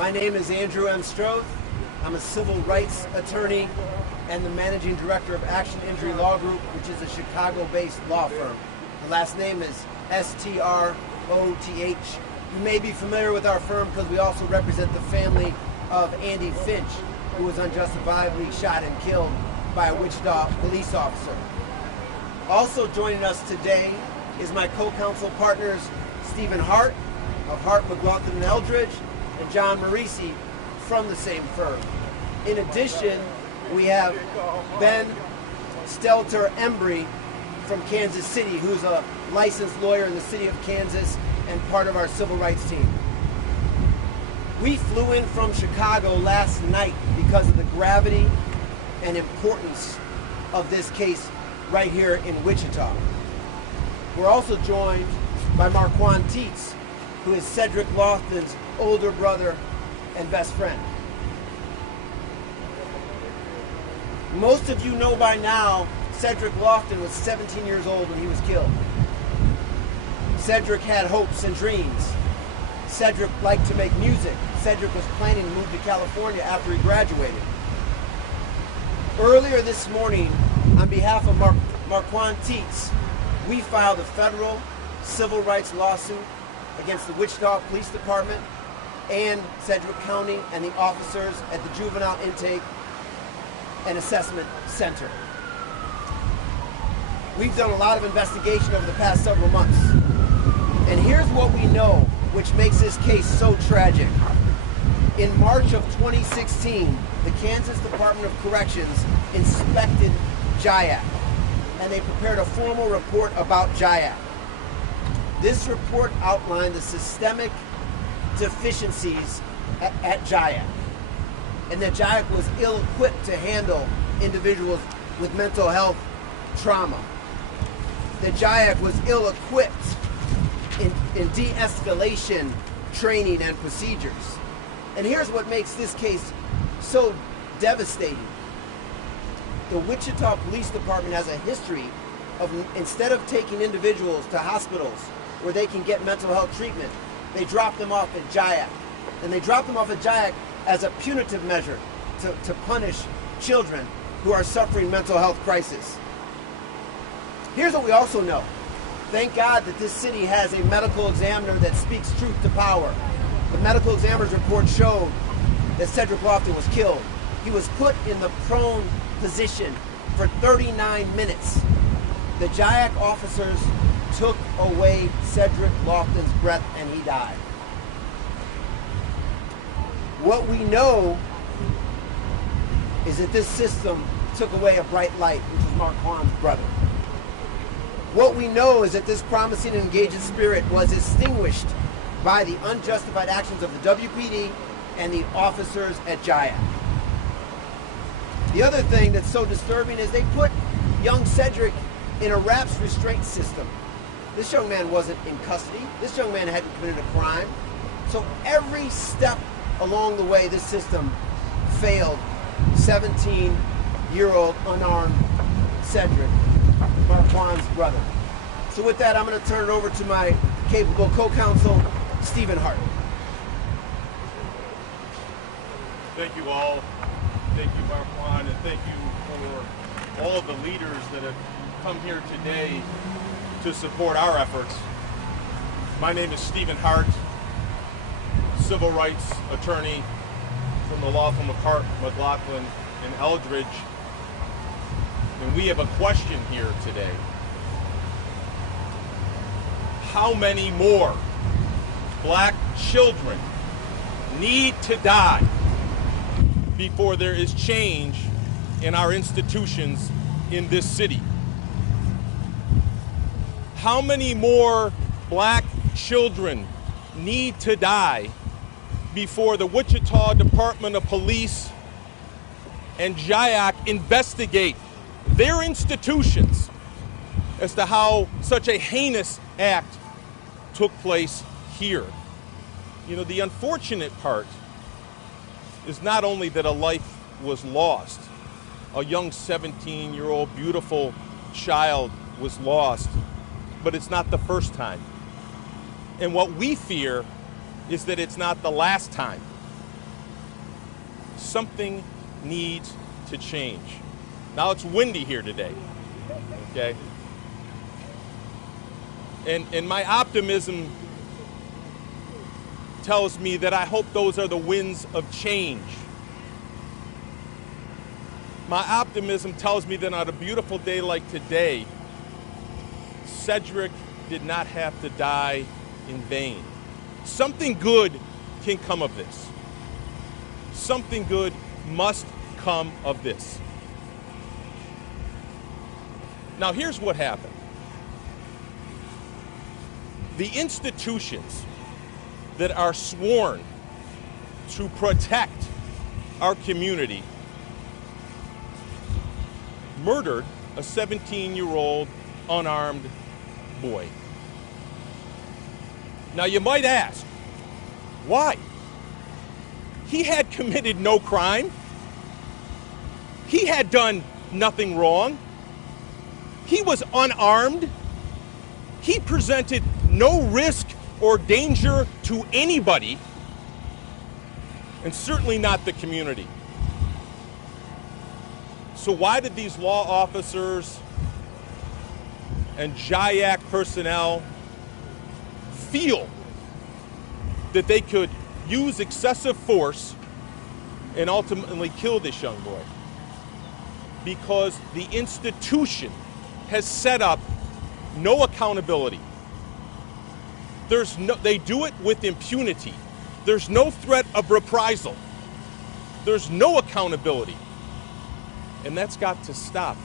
My name is Andrew M. Stroth. I'm a civil rights attorney and the managing director of Action Injury Law Group, which is a Chicago-based law firm. The last name is Stroth. You may be familiar with our firm because we also represent the family of Andy Finch, who was unjustifiably shot and killed by a Wichita police officer. Also joining us today is my co-counsel partners, Stephen Hart of Hart, McLaughlin, and Eldridge, and John Marisi from the same firm. In addition, we have Ben Stelter Embry from Kansas City, who's a licensed lawyer in the city of Kansas and part of our civil rights team. We flew in from Chicago last night because of the gravity and importance of this case right here in Wichita. We're also joined by Marquand Teets, who is Cedric Lofton's older brother and best friend. Most of you know by now, Cedric Lofton was 17 years old when he was killed. Cedric had hopes and dreams. Cedric liked to make music. Cedric was planning to move to California after he graduated. Earlier this morning, on behalf of Marquand Teets, we filed a federal civil rights lawsuit against the Wichita Police Department and Sedgwick County and the officers at the Juvenile Intake and Assessment Center. We've done a lot of investigation over the past several months. And here's what we know, which makes this case so tragic. In March of 2016, the Kansas Department of Corrections inspected JIAC, and they prepared a formal report about JIAC. This report outlined the systemic deficiencies at JIAC, and that JIAC was ill-equipped to handle individuals with mental health trauma. That JIAC was ill-equipped in de-escalation training and procedures. And here's what makes this case so devastating. The Wichita Police Department has a history of, instead of taking individuals to hospitals where they can get mental health treatment, they drop them off at JIAC. And they drop them off at JIAC as a punitive measure to punish children who are suffering mental health crisis. Here's what we also know. Thank God that this city has a medical examiner that speaks truth to power. The medical examiner's report showed that Cedric Lofton was killed. He was put in the prone position for 39 minutes. The JIAC officers took away Cedric Lofton's breath and he died. What we know is that this system took away a bright light, which was Marquand's brother. What we know is that this promising and engaging spirit was extinguished by the unjustified actions of the WPD and the officers at JIAC. The other thing that's so disturbing is they put young Cedric in a RAPS restraint system. This young man wasn't in custody. This young man hadn't committed a crime. So every step along the way, this system failed 17-year-old unarmed Cedric, Marquand's brother. So with that, I'm going to turn it over to my capable co-counsel, Stephen Hart. Thank you all. Thank you, Marquand, and thank you for all of the leaders that have come here today to support our efforts. My name is Stephen Hart, civil rights attorney from the law firm of Hart, McLaughlin, and Eldridge. And we have a question here today. How many more black children need to die before there is change in our institutions in this city? How many more black children need to die before the Wichita Department of Police and JIAC investigate their institutions as to how such a heinous act took place here? You know, the unfortunate part is not only that a life was lost, a young 17-year-old beautiful child was lost, but it's not the first time. And what we fear is that it's not the last time something needs to change. Now it's windy here today, okay? And my optimism tells me that I hope those are the winds of change. My optimism tells me that on a beautiful day like today, Cedric did not have to die in vain. Something good can come of this. Something good must come of this. Now, here's what happened. The institutions that are sworn to protect our community murdered a 17-year-old unarmed boy. Now, you might ask, why? He had committed no crime. He had done nothing wrong. He was unarmed. He presented no risk or danger to anybody, and certainly not the community. So why did these law officers and JIAC personnel feel that they could use excessive force and ultimately kill this young boy? Because the institution has set up no accountability. They do it with impunity. There's no threat of reprisal. There's no accountability. And that's got to stop.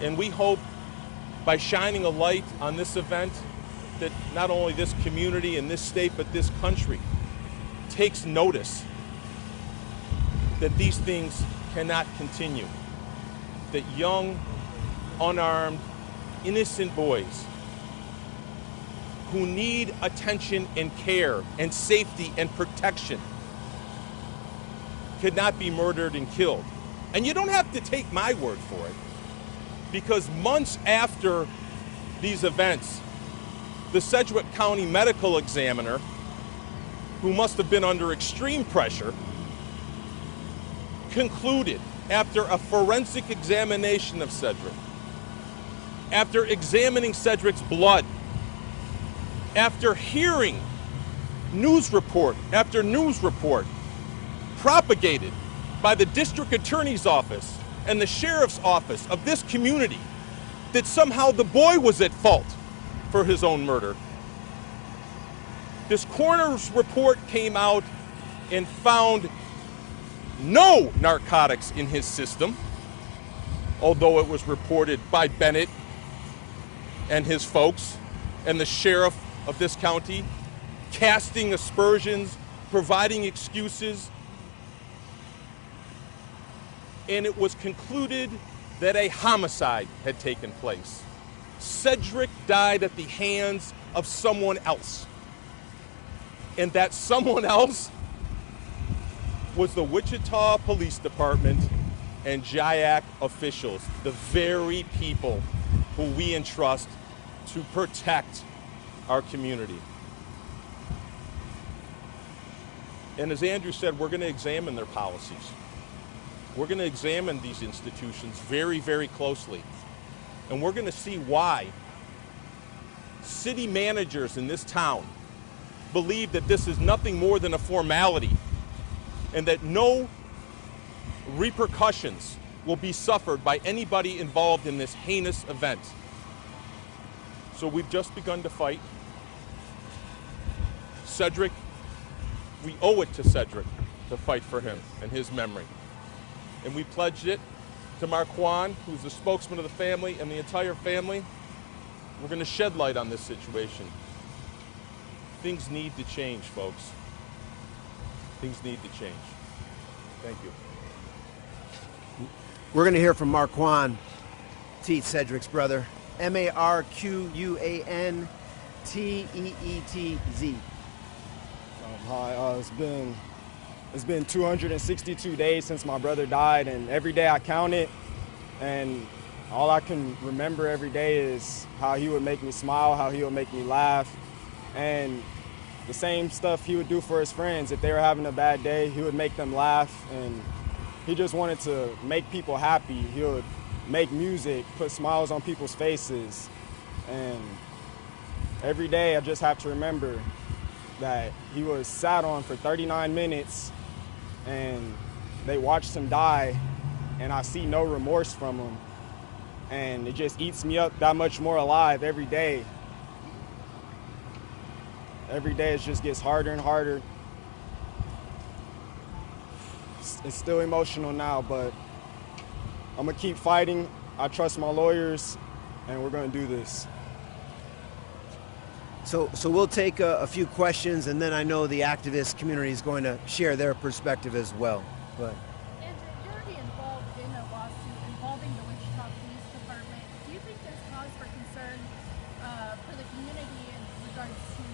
And we hope by shining a light on this event that not only this community and this state, but this country takes notice that these things cannot continue. That young, unarmed, innocent boys who need attention and care and safety and protection could not be murdered and killed. And you don't have to take my word for it, because months after these events, the Sedgwick County medical examiner, who must have been under extreme pressure, concluded after a forensic examination of Cedric, after examining Cedric's blood, after hearing news report after news report propagated by the district attorney's office and the sheriff's office of this community, that somehow the boy was at fault for his own murder. This coroner's report came out and found no narcotics in his system, although it was reported by Bennett and his folks and the sheriff of this county, casting aspersions, providing excuses. And it was concluded that a homicide had taken place. Cedric died at the hands of someone else. And that someone else was the Wichita Police Department and JIAC officials, the very people who we entrust to protect our community. And as Andrew said, we're going to examine their policies. We're going to examine these institutions very, very closely. And we're going to see why city managers in this town believe that this is nothing more than a formality and that no repercussions will be suffered by anybody involved in this heinous event. So we've just begun to fight. Cedric, we owe it to Cedric to fight for him and his memory. And we pledged it to Marquand, who's the spokesman of the family, and the entire family. We're going to shed light on this situation. Things need to change, folks. Things need to change. Thank you. We're going to hear from Marquand Teet, Cedric's brother. Marquandteetz. Hi, it's been 262 days since my brother died, and every day I count it, and all I can remember every day is how he would make me smile, how he would make me laugh, and the same stuff he would do for his friends. If they were having a bad day, he would make them laugh, and he just wanted to make people happy. He would make music, put smiles on people's faces, and every day I just have to remember that he was sat on for 39 minutes, and they watched him die, and I see no remorse from him, and it just eats me up that much more alive every day. Every day it just gets harder and harder. It's still emotional now, but I'm gonna keep fighting. I trust my lawyers, and we're gonna do this. So we'll take a few questions, and then I know the activist community is going to share their perspective as well. But Andrew, you're already involved in a lawsuit involving the Wichita Police Department. Do you think there's cause for concern for the community in regards to,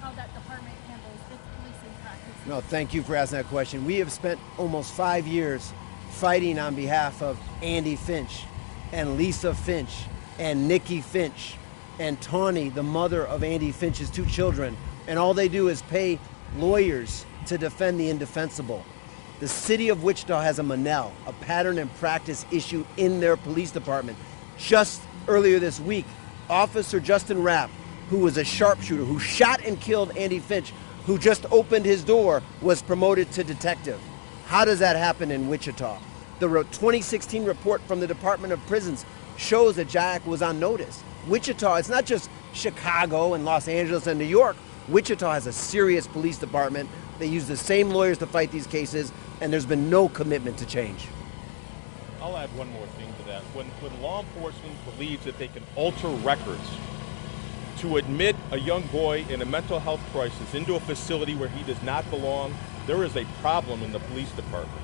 how that department handles its policing practices? no, thank you for asking that question. We have spent almost 5 years fighting on behalf of Andy Finch and Lisa Finch and Nikki Finch and Tawny, the mother of Andy Finch's 2 children. And all they do is pay lawyers to defend the indefensible. The city of Wichita has a Manel, a pattern and practice issue in their police department. Just earlier this week, Officer Justin Rapp, who was a sharpshooter, who shot and killed Andy Finch, who just opened his door, was promoted to detective. How does that happen in Wichita? The 2016 report from the Department of Prisons shows that Jack was on notice. Wichita, it's not just Chicago and Los Angeles and New York. Wichita has a serious police department. They use the same lawyers to fight these cases, and there's been no commitment to change. I'll add one more thing to that. When law enforcement believes that they can alter records to admit a young boy in a mental health crisis into a facility where he does not belong, there is a problem in the police department.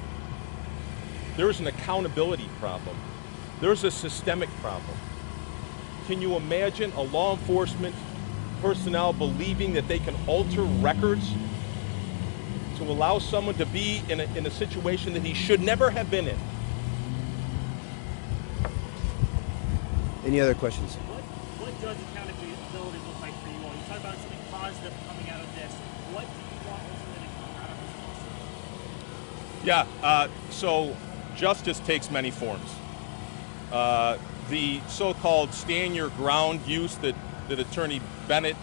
There is an accountability problem. There's a systemic problem. Can you imagine a law enforcement personnel believing that they can alter records to allow someone to be in a situation that he should never have been in? Any other questions? What does accountability look like for you all? You talk about something positive coming out of this. What do you want ultimately to come out of this lawsuit? Yeah, so justice takes many forms. The so-called stand your ground use that Attorney Bennett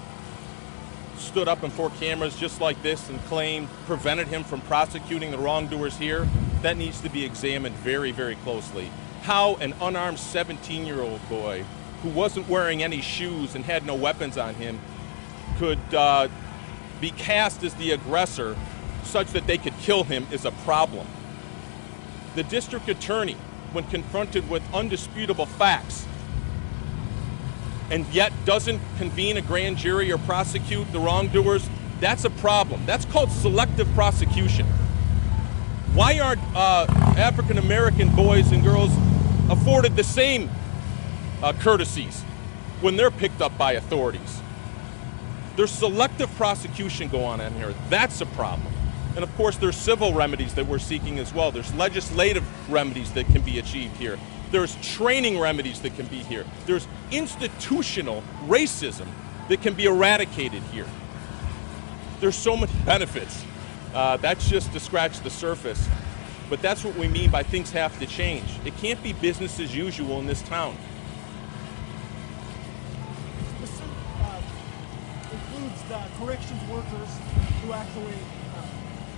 stood up in 4 cameras just like this and claimed prevented him from prosecuting the wrongdoers here, that needs to be examined very, very closely. How an unarmed 17-year-old boy who wasn't wearing any shoes and had no weapons on him could be cast as the aggressor such that they could kill him is a problem. The district attorney, when confronted with undisputable facts, and yet doesn't convene a grand jury or prosecute the wrongdoers, that's a problem. That's called selective prosecution. Why aren't African American boys and girls afforded the same courtesies when they're picked up by authorities? There's selective prosecution going on here. That's a problem. And of course, there's civil remedies that we're seeking as well. There's legislative remedies that can be achieved here. There's training remedies that can be here. There's institutional racism that can be eradicated here. There's so many benefits. That's just to scratch the surface. But that's what we mean by things have to change. It can't be business as usual in this town. The suit includes the corrections workers who actually,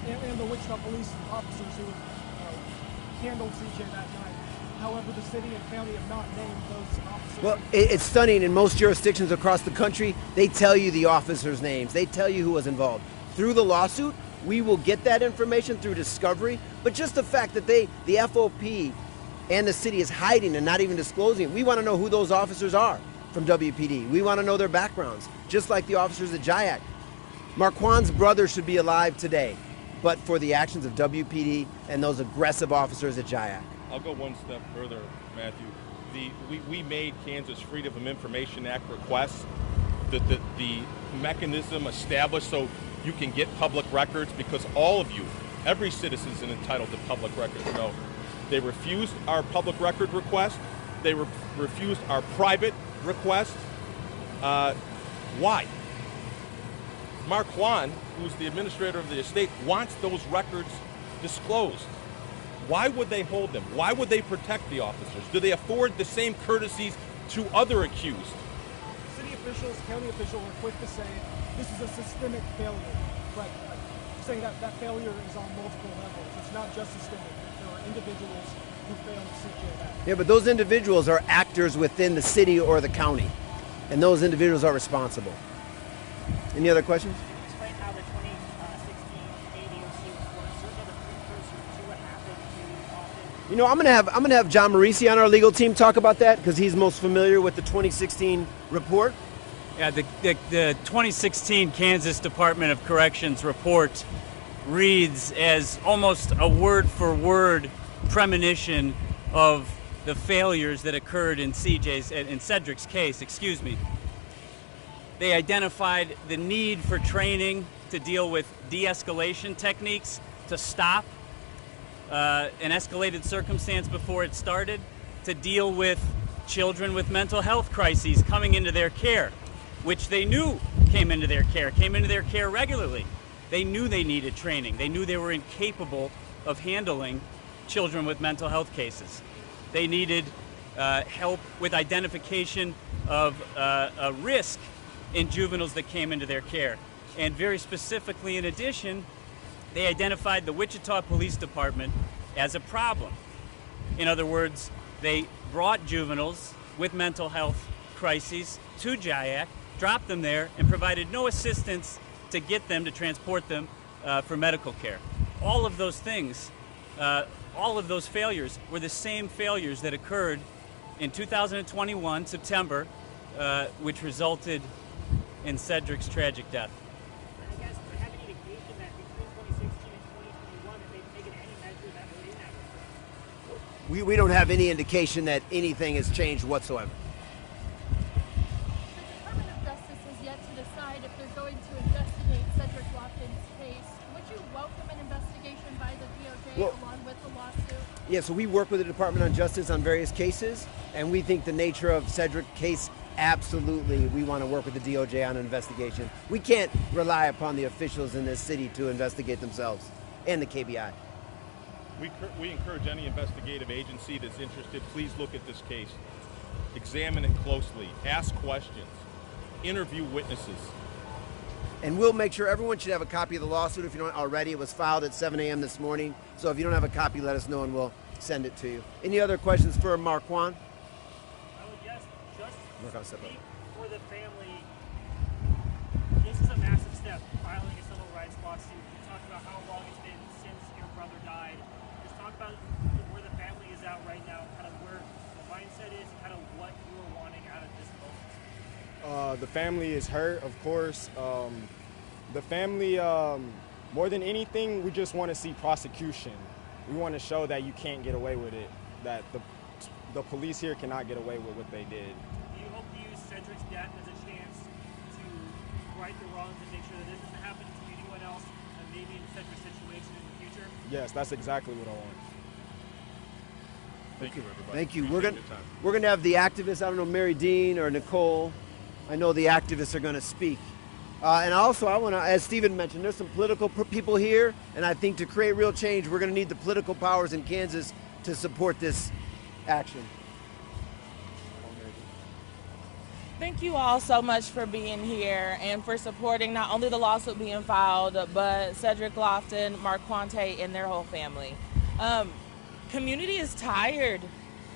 and the Wichita police officers who handled CJ that night. However, the city and county have not named those officers. Well, it's stunning. In most jurisdictions across the country, they tell you the officers' names. They tell you who was involved. Through the lawsuit, we will get that information through discovery, but just the fact that the FOP and the city is hiding and not even disclosing it, we want to know who those officers are from WPD. We want to know their backgrounds, just like the officers at JIAC. Marquand's brother should be alive today, but for the actions of WPD and those aggressive officers at JIAC. I'll go one step further, Matthew. We made Kansas Freedom of Information Act requests that the mechanism established so you can get public records, because all of you, every citizen is entitled to public records. No, they refused our public record request. They refused our private request. Why? Marquand, who's the administrator of the estate, wants those records disclosed. Why would they hold them? Why would they protect the officers? Do they afford the same courtesies to other accused? City officials, county officials are quick to say this is a systemic failure, but saying that failure is on multiple levels. It's not just systemic. There are individuals who failed CJ that. Yeah, but those individuals are actors within the city or the county, and those individuals are responsible. Any other questions? Can you explain how the 2016 ADOC report serves as a precursor to what happened to Lofton? You know, I'm gonna have John Marisi on our legal team talk about that because he's most familiar with the 2016 report. Yeah, the 2016 Kansas Department of Corrections report reads as almost a word-for-word premonition of the failures that occurred in Cedric's case. Excuse me. They identified the need for training to deal with de-escalation techniques to stop an escalated circumstance before it started, to deal with children with mental health crises coming into their care, which they knew came into their care regularly. They knew they needed training. They knew they were incapable of handling children with mental health cases. They needed help with identification of a risk in juveniles that came into their care. And very specifically, in addition, they identified the Wichita Police Department as a problem. In other words, they brought juveniles with mental health crises to JIAC, dropped them there, and provided no assistance to get them, to transport them for medical care. All of those things, all of those failures were the same failures that occurred in 2021, September, which resulted in Cedric's tragic death. I guess, do you have any indication that between 2016 and 2021 that they've taken any measures that were inadequate? We don't have any indication that anything has changed whatsoever. The Department of Justice has yet to decide if they're going to investigate Cedric Lofton's case. Would you welcome an investigation by the DOJ along with the lawsuit? Yeah, so we work with the Department of Justice on various cases, and we think the nature of Cedric's case, absolutely, we want to work with the DOJ on an investigation. We can't rely upon the officials in this city to investigate themselves, and the KBI. We encourage any investigative agency that's interested, please look at this case. Examine it closely. Ask questions. Interview witnesses. And we'll make sure everyone should have a copy of the lawsuit if you don't already. It was filed at 7 a.m. this morning. So if you don't have a copy, let us know and we'll send it to you. Any other questions for Marquand? I would just Step speak for the family. This is a massive step, filing a civil rights lawsuit. You talked about how long it's been since your brother died. Just talk about where the family is at right now, kind of where the mindset is, kind of what you are wanting out of this moment. The family is hurt, of course. The family, more than anything, we just want to see prosecution. We want to show that you can't get away with it, that the police here cannot get away with what they did. Do you hope to use Cedric's death as a chance to right the wrongs and make sure that this doesn't happen to anyone else, and maybe in Cedric's situation in the future? Yes, that's exactly what I want. Thank you, everybody. Thank you. Appreciate your time. We're gonna have the activists. I don't know, Mary Dean or Nicole. I know the activists are gonna speak. And also, I want to, as Stephen mentioned, there's some political people here, and I think to create real change, we're gonna need the political powers in Kansas to support this action. Thank you all so much for being here and for supporting not only the lawsuit being filed, but Cedric Lofton, Marquand, and their whole family. Community is tired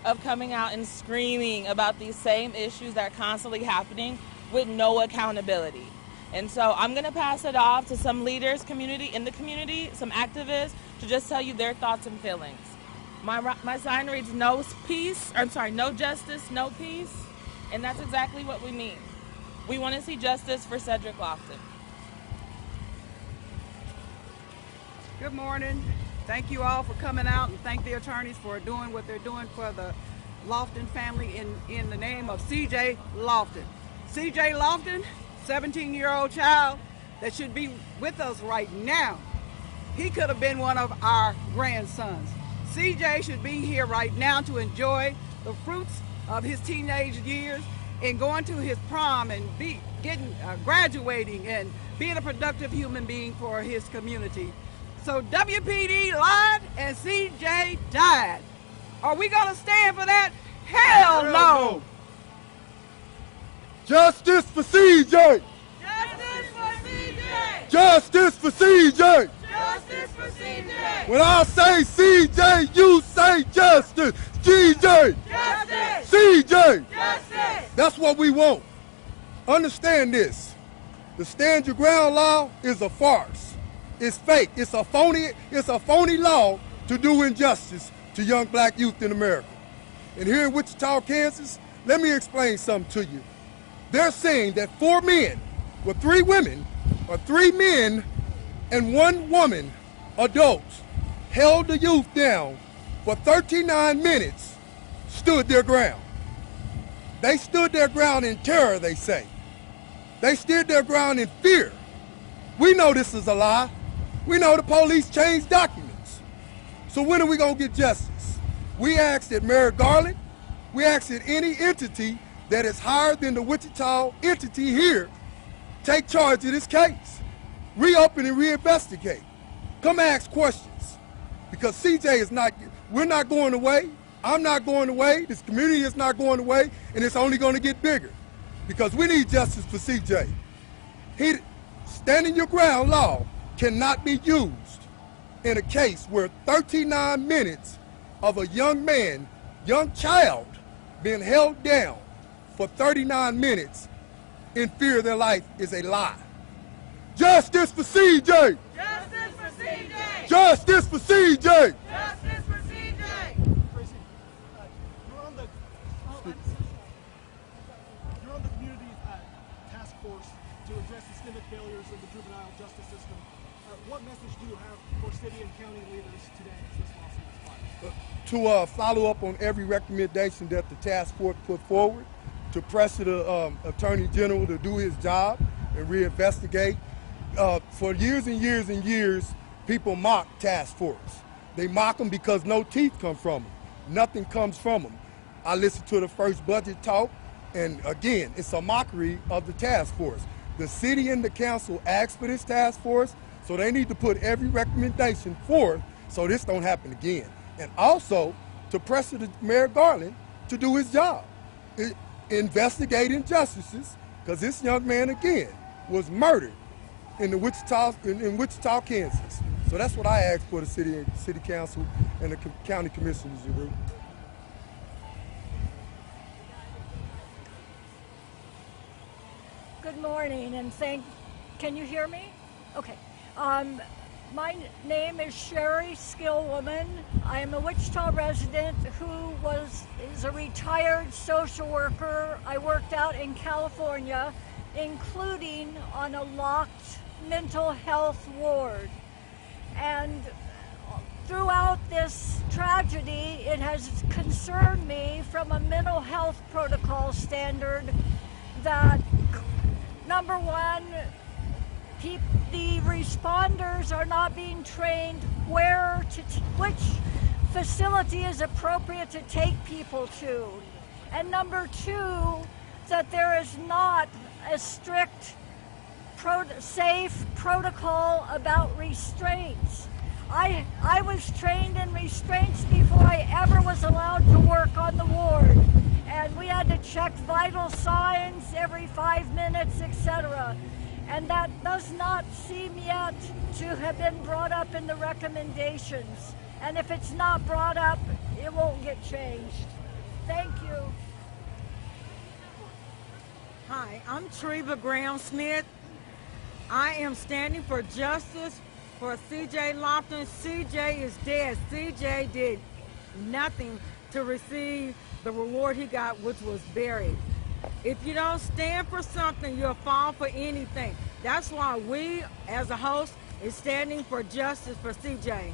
of coming out and screaming about these same issues that are constantly happening with no accountability. And so I'm going to pass it off to some leaders in the community, some activists, to just tell you their thoughts and feelings. My sign reads no justice, no peace. And that's exactly what we mean. We want to see justice for Cedric Lofton. Good morning. Thank you all for coming out, and thank the attorneys for doing what they're doing for the Lofton family in the name of C.J. Lofton. C.J. Lofton, 17-year-old child that should be with us right now. He could have been one of our grandsons. C.J. should be here right now to enjoy the fruits of his teenage years and going to his prom and graduating and being a productive human being for his community. So WPD lied and CJ died. Are we gonna stand for that? Hell no! Justice for CJ! Justice for CJ! Justice for CJ! Justice for CJ! When I say CJ, you say justice. GJ! Justice! CJ! Justice! That's what we want. Understand this. The stand your ground law is a farce. It's fake. It's a phony law to do injustice to young black youth in America. And here in Wichita, Kansas, let me explain something to you. They're saying that 4 men with 3 women, or 3 men and 1 woman, adults, held the youth down for 39 minutes, stood their ground. They stood their ground in terror, they say. They stood their ground in fear. We know this is a lie. We know the police changed documents. So when are we gonna get justice? We ask that Mayor Garland, we ask that any entity that is higher than the Wichita entity here take charge of this case. Reopen and reinvestigate. Come ask questions. Because CJ is not, we're not going away. I'm not going away. This community is not going away, and it's only going to get bigger. Because we need justice for CJ. Standing your ground law cannot be used in a case where 39 minutes of a young man, young child, being held down for 39 minutes in fear of their life is a lie. Justice for CJ! Justice for CJ! Justice for CJ! Justice for CJ! Tracy, you're on the community task force to address systemic failures of the juvenile justice system. What message do you have for city and county leaders today as this lawsuit is filed? To follow up on every recommendation that the task force put forward, to pressure the Attorney General to do his job and reinvestigate. For years and years and years, people mock task force. They mock them because no teeth come from them. Nothing comes from them. I listened to the first budget talk, and again, it's a mockery of the task force. The city and the council asked for this task force, so they need to put every recommendation forth so this don't happen again. And also, to pressure the Mayor Garland to do his job. Investigate injustices, because this young man, again, was murdered in Wichita, Kansas. So that's what I ask for the city council and the county commissioners to do. Good morning, and can you hear me? Okay. My name is Sherry Skillwoman. I am a Wichita resident who is a retired social worker. I worked out in California, including on a locked mental health ward. And throughout this tragedy, it has concerned me from a mental health protocol standard that, number one, the responders are not being trained which facility is appropriate to take people to. And number two, that there is not a strict, safe protocol about restraints. I was trained in restraints before I ever was allowed to work on the ward. And we had to check vital signs every 5 minutes, etc. And that does not seem yet to have been brought up in the recommendations. And if it's not brought up, it won't get changed. Thank you. Hi, I'm Treva Graham-Smith. I am standing for justice for CJ Lofton. CJ is dead. CJ did nothing to receive the reward he got, which was buried. If you don't stand for something, you'll fall for anything. That's why we, as a host, is standing for justice for CJ.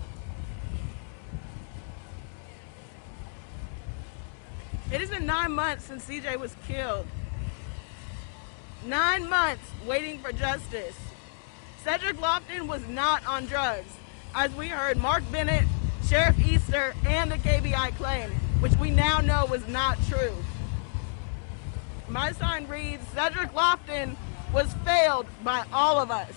It has been 9 months since CJ was killed. 9 months waiting for justice. Cedric Lofton was not on drugs. As we heard, Mark Bennett, Sheriff Easter, and the KBI claim, which we now know was not true. My sign reads, Cedric Lofton was failed by all of us.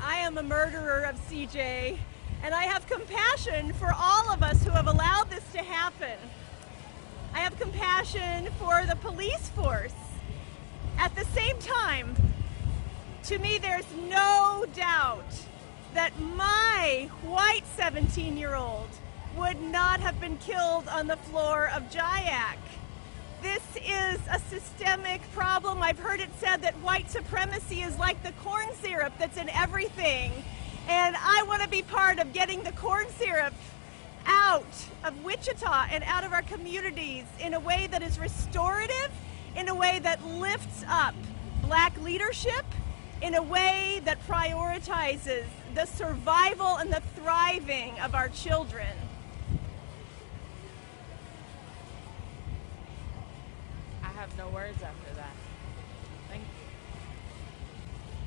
I am a murderer of CJ, and I have compassion for all of us who have allowed this to happen. I have compassion for the police force. At the same time, to me, there's no doubt that my white 17-year-old would not have been killed on the floor of Jayak. This is a systemic problem. I've heard it said that white supremacy is like the corn syrup that's in everything. And I want to be part of getting the corn syrup out of Wichita and out of our communities in a way that is restorative, in a way that lifts up black leadership, in a way that prioritizes the survival and the thriving of our children. I have no words after that.